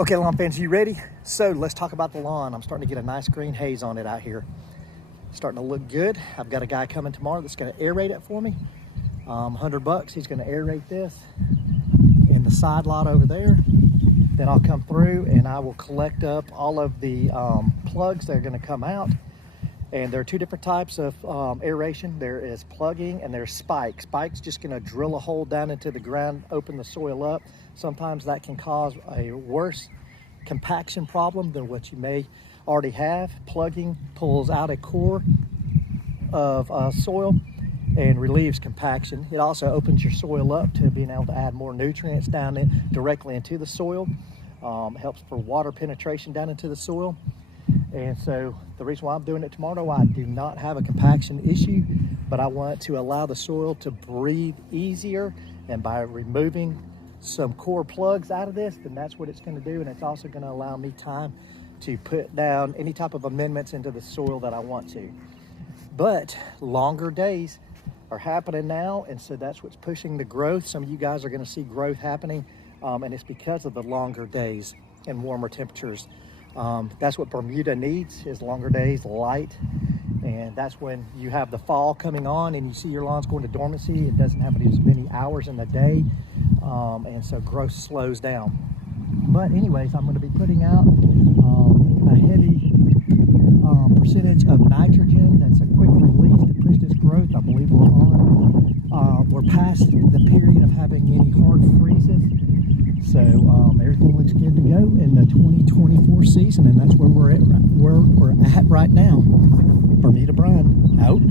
Okay, lawn fans, you ready? So let's talk about the lawn. I'm starting to get a nice green haze on it out here. Starting to look good. I've got a guy coming tomorrow that's gonna aerate it for me. $100, he's gonna aerate this in the side lot over there. Then I'll come through and I will collect up all of the plugs that are gonna come out. And there are two different types of aeration. There is plugging and there's spike. Spike's just gonna drill a hole down into the ground, open the soil up. Sometimes that can cause a worse compaction problem than what you may already have. Plugging pulls out a core of soil and relieves compaction. It also opens your soil up to being able to add more nutrients down directly into the soil. Helps for water penetration down into the soil. And so the reason why I'm doing it tomorrow, I do not have a compaction issue, but I want to allow the soil to breathe easier. And by removing some core plugs out of this, then that's what it's going to do. And it's also going to allow me time to put down any type of amendments into the soil that I want to. But longer days are happening now, and so that's what's pushing the growth. Some of you guys are going to see growth happening, and it's because of the longer days and warmer temperatures. That's what Bermuda needs, is longer days, light, and that's when you have the fall coming on and you see your lawn's going to dormancy. It doesn't have as many hours in the day, and so growth slows down. But anyways, I'm going to be putting out a heavy percentage of nitrogen. That's a quick release to push this growth. I believe we're past the period of having any hard freezes. So everything looks good to go in the 2024 season, and that's where we're at right now. Bermuda Brian, out.